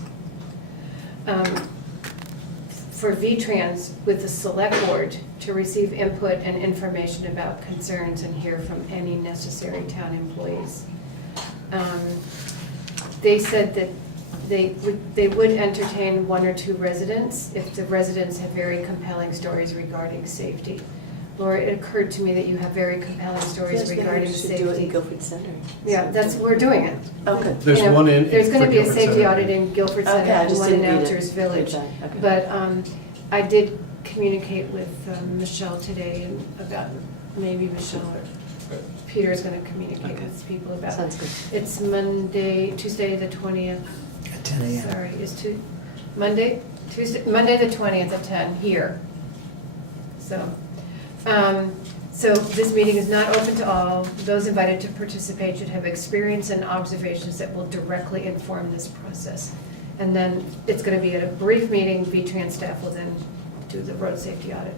for VTrans with the select board to receive input and information about concerns and hear from any necessary town employees. They said that they would entertain 1 or 2 residents if the residents have very compelling stories regarding safety. Laura, it occurred to me that you have very compelling stories Yes, maybe regarding we should do it in safety. Guilford Center. Yeah, we're doing it. Okay. There's You know, one in. There's gonna for be a Guilford safety Center. audit in Guilford Okay, Center I and just one in didn't read it. Algiers Village. Okay. But I did communicate with Michelle today about, maybe Michelle or Peter's gonna communicate Okay. with people about. Sounds good. It's Tuesday the 20th. At 10 a.m. Sorry, Monday the 20th at 10 here. So this meeting is not open to all. Those invited to participate should have experience and observations that will directly inform this process. And then it's going to be at a brief meeting, VTrans staff will then do the road safety audit.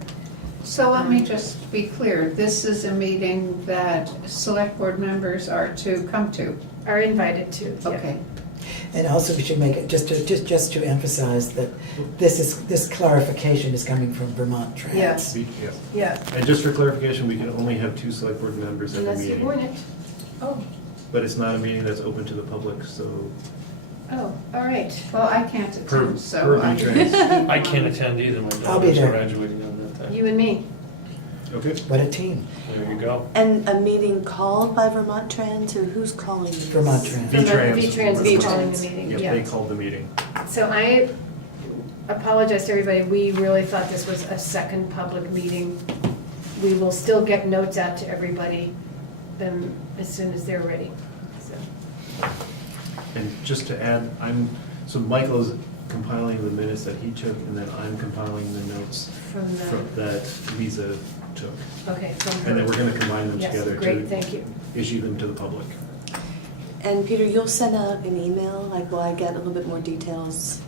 So let me just be clear, this is a meeting that select board members are to come to. Are invited to, yeah. Okay. And also we should make it, just to emphasize that this clarification is coming from Vermont Trans. Yes. Yes. Yeah, And just for clarification, we can only have 2 select board members at the unless you meeting. warn it. Oh, But it's not a meeting that's open to the public, so oh, all right. Well, I can't per attend, so per I. V-Trans. I can't attend either, my I'll be daughter's there. graduating on that day. You and me. Okay. What a team, There you go. And a meeting called by Vermont Trans, or who's calling this? Vermont Trans. V-Trans. V-Trans V-Trans. calling the meeting, Yep, yeah. they called the meeting. So I apologize to everybody, we really thought this was a second public meeting. We will still get notes out to everybody as soon as they're ready, so. And just to add, so Michael's compiling the minutes that he took, and then I'm compiling the notes From that Lisa took. okay, from her. And then we're gonna combine them Yes, together great, to thank you. issue them to the public. And Peter, you'll send out an email, like, will I get a little bit more details?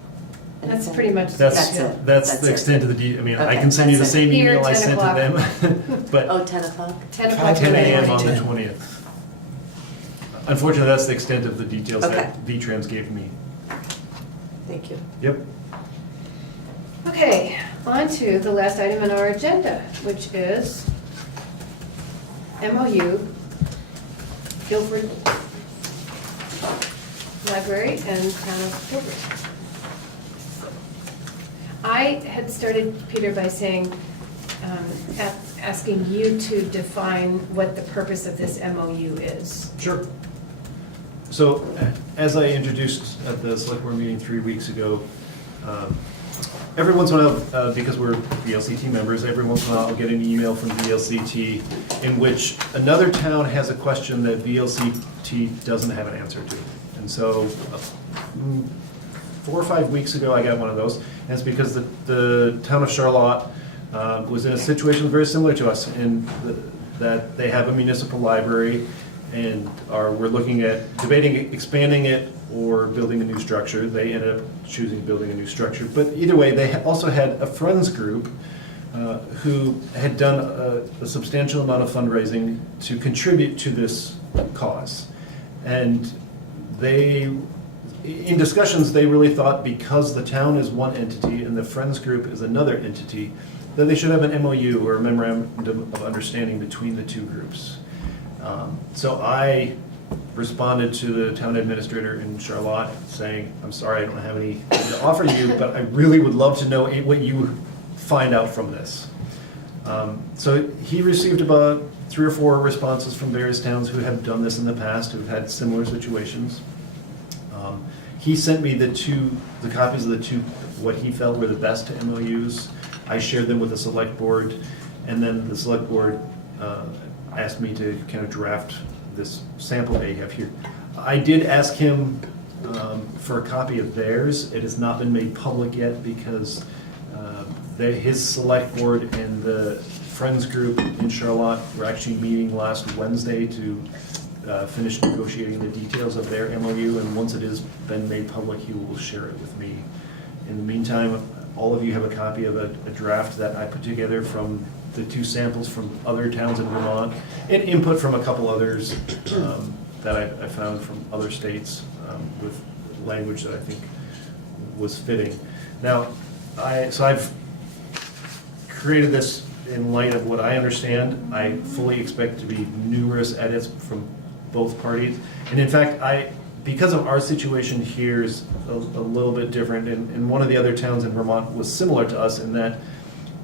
And That's send- pretty much. That's it. That's That's the it. extent of the, I mean, I Okay, can send you the that's it. same Here, email I 10 sent to them, but Oh, 10 o'clock? 10 o'clock. 10 a.m. Ten. on the 20th. Unfortunately, that's the extent of the details Okay. that V-Trans gave me. Thank you. Yep. Okay, on to the last item on our agenda, which is MOU, Guilford Library and Town of Guilford. I had started, Peter, by saying, asking you to define what the purpose of this MOU is. Sure. So, as I introduced at the select board meeting 3 weeks ago, every once in a while, because we're VLCT members, every once in a while I'll get an email from VLCT in which another town has a question that VLCT doesn't have an answer to. And so, 4 or 5 weeks ago, I got one of those, and it's because the town of Charlotte was in a situation very similar to us in that they have a municipal library and we're looking at debating expanding it or building a new structure. They ended up choosing building a new structure. But either way, they also had a friends group who had done a substantial amount of fundraising to contribute to this cause. And in discussions, they really thought because the town is one entity and the friends group is another entity, that they should have an MOU or a memorandum of understanding between the two groups. So I responded to the town administrator in Charlotte saying, I'm sorry, I don't have anything to offer you, but I really would love to know what you find out from this. So he received about 3 or 4 responses from various towns who have done this in the past, who've had similar situations. He sent me the copies of the two, what he felt were the best MOUs. I shared them with the select board, and then the select board asked me to kind of draft this sample they have here. I did ask him for a copy of theirs. It has not been made public yet because his select board and the Friends group in Charlotte were actually meeting last Wednesday to finish negotiating the details of their MOU, and once it has been made public, he will share it with me. In the meantime, all of you have a copy of a draft that I put together from the 2 samples from other towns in Vermont, and input from a couple others that I found from other states with language that I think was fitting. Now, I've created this in light of what I understand. I fully expect to be numerous edits from both parties. And in fact, because of our situation here is a little bit different, and one of the other towns in Vermont was similar to us in that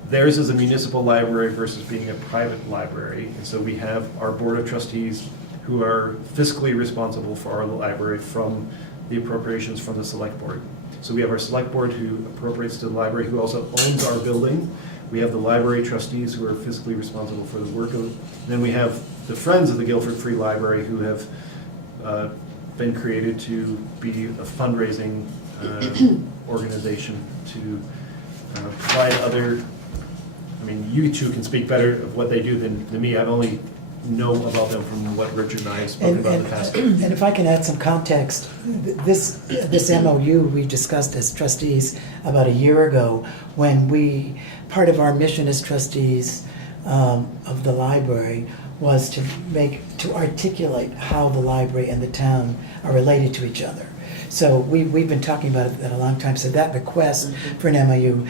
theirs is a municipal library versus being a private library. And so we have our board of trustees who are fiscally responsible for our library from the appropriations from the select board. So we have our select board who appropriates to the library, who also owns our building. We have the library trustees who are fiscally responsible for the work of it. Then we have the Friends of the Guilford Free Library who have been created to be a fundraising organization to provide other, I mean, you two can speak better of what they do than me. I've only know about them from what Richard and I have spoken about in the past. And if I can add some context, this MOU we discussed as trustees about a year ago, when part of our mission as trustees of the library was to articulate how the library and the town are related to each other. So we've been talking about it a long time, so that request for an MOU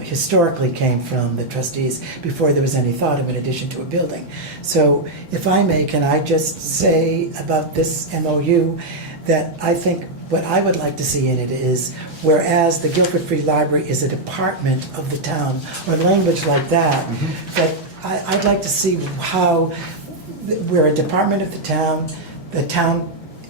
historically came from the trustees before there was any thought of an addition to a building. So if I may, can I just say about this MOU that I think what I would like to see in it is, whereas the Guilford Free Library is a department of the town, or language like that, that I'd like to see how we're a department of the town,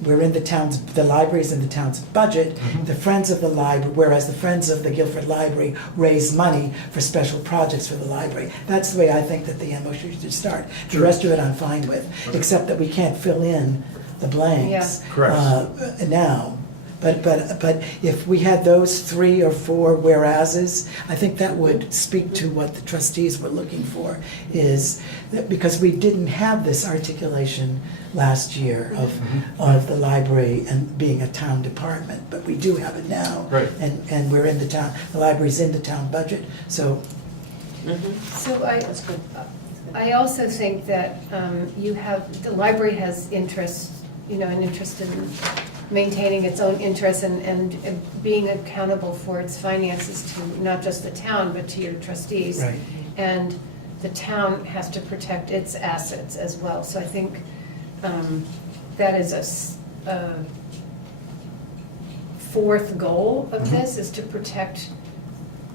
we're in the library's in the town's budget, the Friends of the Library, whereas the Friends of the Guilford Library raise money for special projects for the library. That's the way I think that the MOU should start. The rest of it I'm fine with, except that we can't fill in the blanks now. But if we had those 3 or 4 whereases, I think that would speak to what the trustees were looking for, is that because we didn't have this articulation last year of the library and being a town department, but we do have it now. Right. And we're in the town, the library's in the town budget, so. So That's good. I also think that the library has interest, an interest in maintaining its own interests and being accountable for its finances to not just the town, but to your trustees. Right. And the town has to protect its assets as well. So I think that is a fourth goal of this, is to protect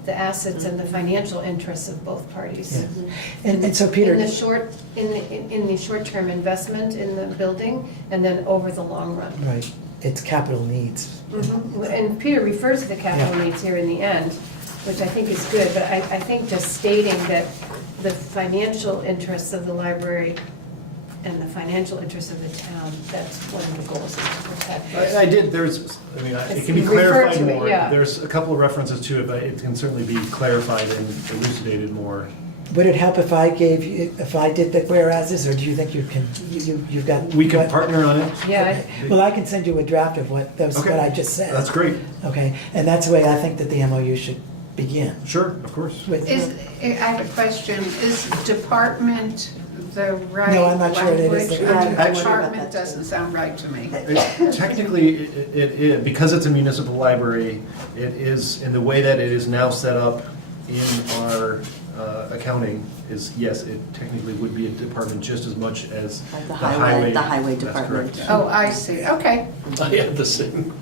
the assets and the financial interests of both parties. Yeah. And so Peter. In the short-term investment in the building, and then over the long run. Right, it's capital needs. And Peter refers to the capital needs here in the end, which I think is good, but I think just stating that the financial interests of the library and the financial interests of the town, that's one of the goals, is to protect. I did, it can be You refer clarified to it, more. yeah. There's a couple of references to it, but it can certainly be clarified and elucidated more. Would it help if I did the whereases, or do you think you've got? We can partner on it. Yeah, Well, I can send you a draft of what I just said. That's great. Okay, and that's the way I think that the MOU should begin. Sure, of course. With. I have a question. Is department the right No, I'm not sure it is. language? Yeah, I wonder about Department that, too. doesn't sound right to me. Technically, it because it's a municipal library, it is, in the way that it is now set up in our accounting, is, yes, it technically would be a department just as much as Like the the highway. highway That's department. correct. Oh, I see. Okay. I have the same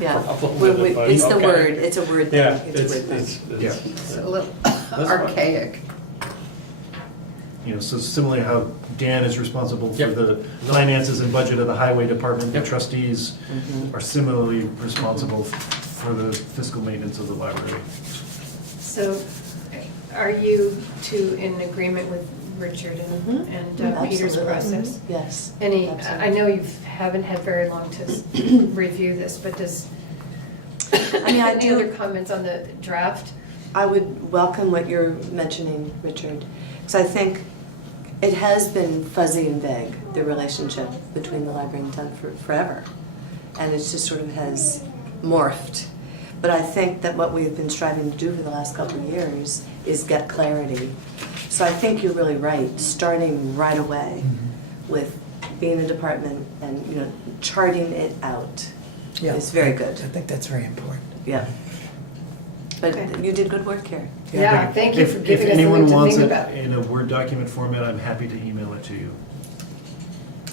Yeah, problem with it, but it's the okay. word, it's a word thing. Yeah, It's a word thing. Yeah. It's a little fine. archaic. So similarly how Dan is responsible for Yep. the finances and budget of the highway department, the Yep. trustees are similarly responsible for the fiscal maintenance of the library. so are you two in agreement with Richard and Peter's Absolutely. process? Yes. I Absolutely. know you haven't had very long to review this, but I any other comments on the draft? I would welcome what you're mentioning, Richard, because I think it has been fuzzy and vague, the relationship between the library and town for forever. And it just sort of has morphed. But I think that what we've been striving to do for the last couple of years is get clarity. So I think you're really right, starting right away with being a department and, charting it out Yeah. is very good. I think that's very important. Yeah. But Okay. you did good work here. Yeah, thank you for If giving us anyone something to wants think it about. in a Word document format, I'm happy to email it to you.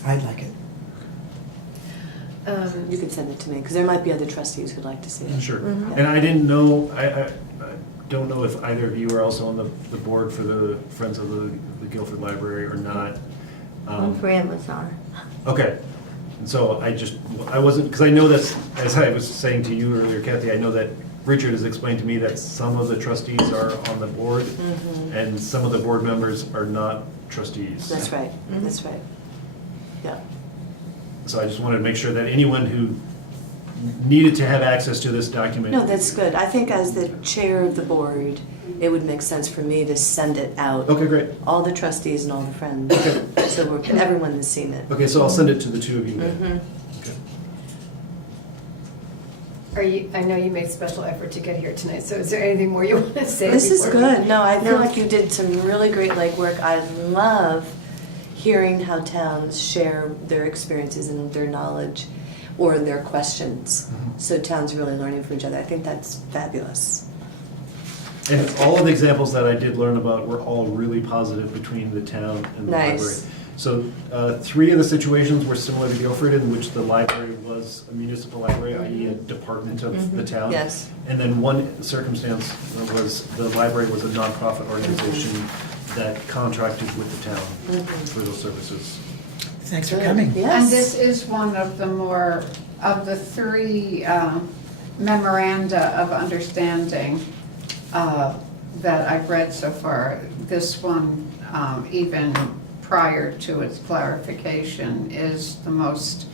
I'd like it. You can send it to me, because there might be other trustees who'd like to see it. Sure. Mhm. And I didn't know, I don't know if either of you are also on the board for the Friends of the Guilford Library or not. For Amazon. Okay. And so I wasn't, because I know that, as I was saying to you earlier, Kathy, I know that Richard has explained to me that some of the trustees are on the board and some of the board members are not trustees. That's right, that's right. Yeah. So I just wanted to make sure that anyone who needed to have access to this document. No, that's good. I think as the chair of the board, it would make sense for me to send it out. Okay, great. All the trustees and all the friends, so everyone has seen it. Okay, so I'll send it to the two of you then. Mhm. Okay. I know you made special effort to get here tonight, so is there anything more you want to say? This is before- good. No, I feel No. like you did some really great legwork. I love hearing how towns share their experiences and their knowledge or their questions. So towns are really learning from each other. I think that's fabulous. And all of the examples that I did learn about were all really positive between the town and the Nice. library. So 3 of the situations were similar to Guilford, in which the library was a municipal library, i.e. a department of the town. Yes. And then one circumstance was the library was a nonprofit organization that contracted with the town for those services. Thanks for coming. And Yes. this is one of the more, of the 3 memoranda of understanding that I've read so far. This one, even prior to its clarification, is the most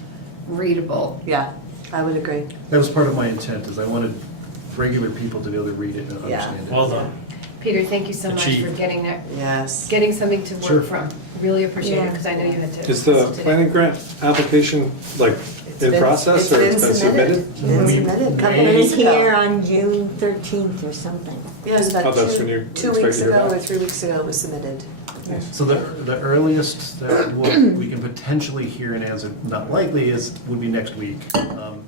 readable. Yeah, I would agree. That was part of my intent, is I wanted regular people to be able to read it and Yeah. understand it. Well done. Peter, thank you so much for Achieved. getting that, Yes. getting something to Sure. work from. Really appreciate it, Yeah. because I know you had to. Is the listen to it. planning grant application like in process or it's been submitted? It's been submitted. It Couple was weeks ago. here on June 13th or something. Yeah, it was Oh, about that's when you 2 expect weeks to hear ago back. or 3 weeks ago it was submitted. So the earliest that we can potentially hear an answer, not likely, would be next week.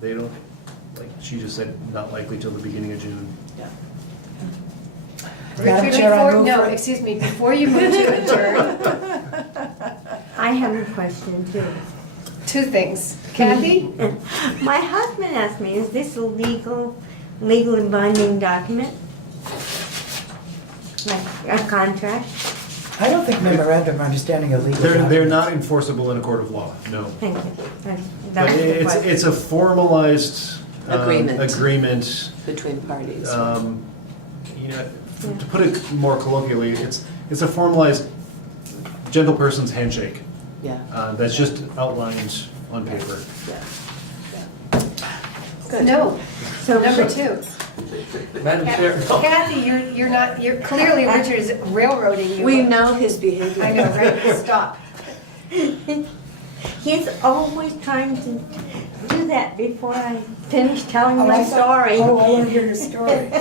They don't, like she just said, not likely till the beginning of June. Yeah. Madam Richard, Chair, I before, move no, for- excuse me, before you move to adjourn, I have a question too. 2 things. Kathy? My husband asked me, is this a legally binding document? Like a contract? I don't think memorandum of understanding are legal. They're documents. not enforceable in a court of law, no. Thank you. But That's the question. it's a formalized Agreement. agreement. Between parties. You know, to put it more colloquially, it's a formalized gentle person's handshake. Yeah. That's just outlined on paper. Yeah. Good. No. So- Number 2. Madam Chair, no. Kathy, you're clearly Richard is railroading you. We know his behavior. I know, right? Stop. He's always trying to do that before I finish telling my story. Oh, I want to hear your story.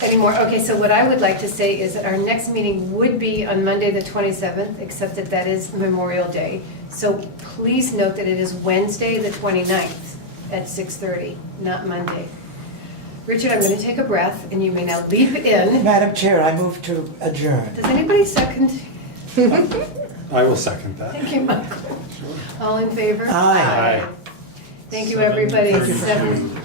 Any more? Okay, so what I would like to say is that our next meeting would be on Monday, the 27th, except that that is Memorial Day. So please note that it is Wednesday, the 29th at 6:30, not Monday. Richard, I'm going to take a breath, and you may now leap in. Madam Chair, I move to adjourn. Does anybody second? I will second that. Thank you, Michael. All in favor? Aye. Thank you, everybody. 7:32. 7